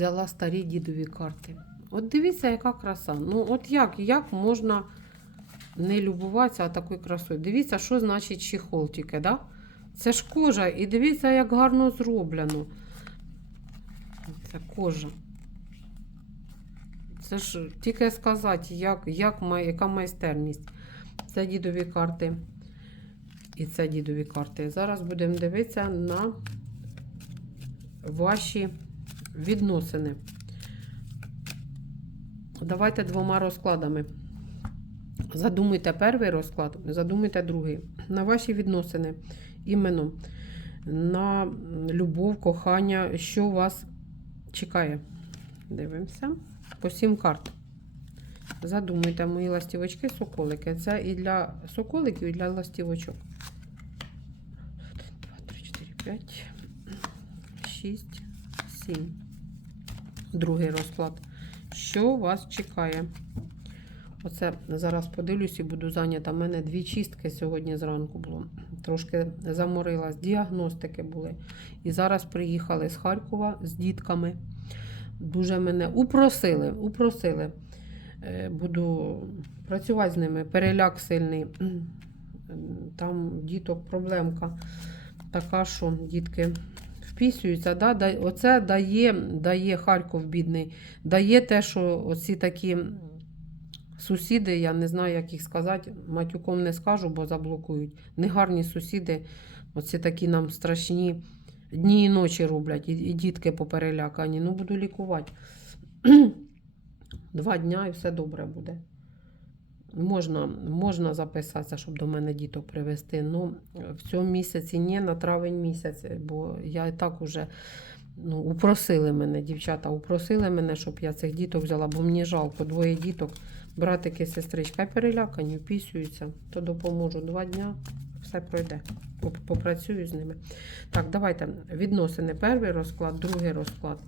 Взяла старі дідові карти. От дивіться, яка краса. Ну, от як, як можна не любуватися такою красою? Дивіться, що значить чехол тільки, да? Це ж кожа, і дивіться, як гарно зроблено. Це кожа. Це ж тільки сказати, як, як, яка майстерність. Це дідові карти. І це дідові карти. Зараз будемо дивитися на ваші відносини. Давайте двома розкладами. Задумуйте перший розклад, задумуйте другий. На ваші відносини, іменно на любов, кохання, що вас чекає. Дивимося. По сім карт. Задумуйте мої ластівочки, соколики. Це і для соколиків, і для ластівочок. 2, 3, 4, 5, 6, 7. Другий розклад. Що вас чекає? Оце зараз подивлюсь і буду зайнята. У мене дві чистки сьогодні зранку було. Трошки заморилась, діагностики були. І зараз приїхали з Харкова з дітками. Дуже мене упросили, упросили. Е, Буду працювати з ними. Переляк сильний. Там діток проблемка така, що дітки впісюються. Да? Оце дає, дає Харків бідний, дає те, що оці такі сусіди, я не знаю, як їх сказати, матюком не скажу, бо заблокують. Негарні сусіди, оці такі нам страшні дні і ночі роблять, і, і дітки поперелякані. Ну, буду лікувати. Два дня і все добре буде. Можна, можна записатися, щоб до мене діток привезти. Ну, в цьому місяці ні, на травень місяць, бо я і так уже ну, упросили мене, дівчата, упросили мене, щоб я цих діток взяла, бо мені жалко, двоє діток, братики, сестричка, перелякані, впісюються, то допоможу два дня, все пройде. Попрацюю з ними. Так, давайте відносини. Перший розклад, другий розклад.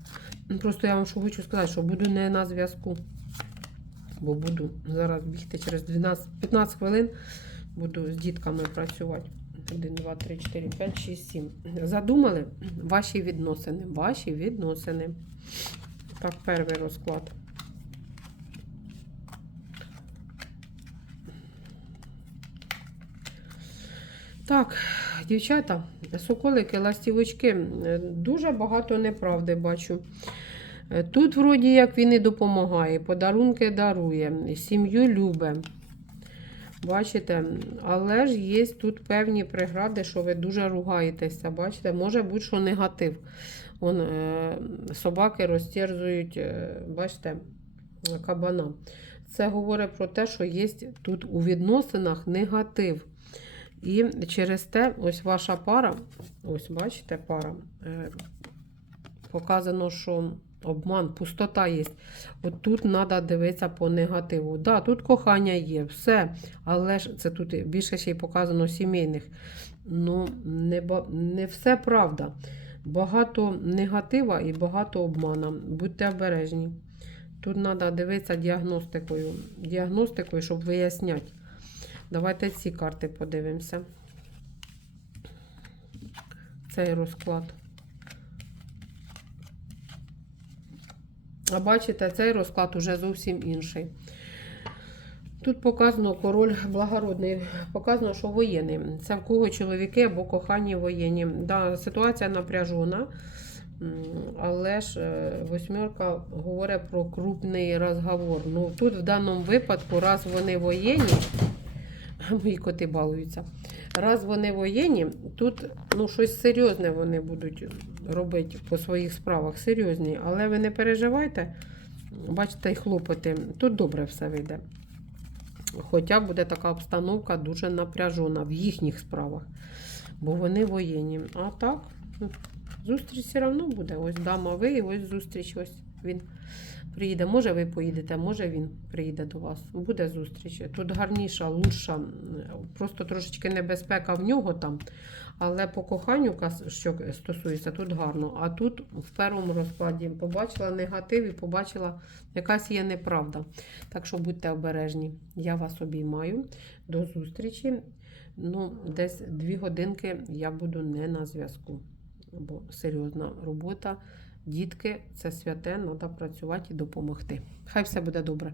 Просто я вам що хочу сказати, що буду не на зв'язку. Бо буду зараз бігти через 12, 15 хвилин, буду з дітками працювати. 1, 2, 3, 4, 5, 6, 7. Задумали ваші відносини. Ваші відносини. Так, перший розклад. Так, дівчата, соколики, ластівочки, дуже багато неправди бачу. Е, Тут, вроді, як він і допомагає, подарунки дарує, сім'ю любить. Бачите, але ж є тут певні прегради, що ви дуже ругаєтеся. Бачите, може бути, що негатив. Вон, е, собаки розтерзують, е, бачите, кабана. Це говорить про те, що є тут у відносинах негатив. І через те, ось ваша пара, ось бачите, пара, показано, що обман, пустота є. От тут треба дивитися по негативу. Да, тут кохання є, все. Але ж це тут більше ще й показано сімейних. Ну, не, не все правда. Багато негатива і багато обмана. Будьте обережні. Тут треба дивитися діагностикою. Діагностикою, щоб виясняти. Давайте ці карти подивимося. Цей розклад. А бачите, цей розклад уже зовсім інший. Тут показано король благородний, показано, що воєнний. Це в кого чоловіки або кохані воєнні. Да, ситуація напряжена, але ж е, восьмерка говорить про крупний розговор. Ну, тут в даному випадку, раз вони воєнні, мої коти балуються. Раз вони воєнні, тут ну, щось серйозне вони будуть робити по своїх справах, серйозні. Але ви не переживайте, бачите, й хлопоти. Тут добре все вийде. Хоча буде така обстановка дуже напряжена в їхніх справах, бо вони воєнні. А так, ну, зустріч все одно буде. Ось дама ви, і ось зустріч. Ось він приїде. Може, ви поїдете, може він приїде до вас. Буде зустріч. Тут гарніша, лучша, просто трошечки небезпека в нього там. Але по коханню, що стосується, тут гарно. А тут в першому розкладі побачила негатив і побачила, якась є неправда. Так що будьте обережні. Я вас обіймаю. До зустрічі. Ну, десь дві годинки я буду не на зв'язку. Бо серйозна робота Дітки, це святе, треба працювати і допомогти. Хай все буде добре.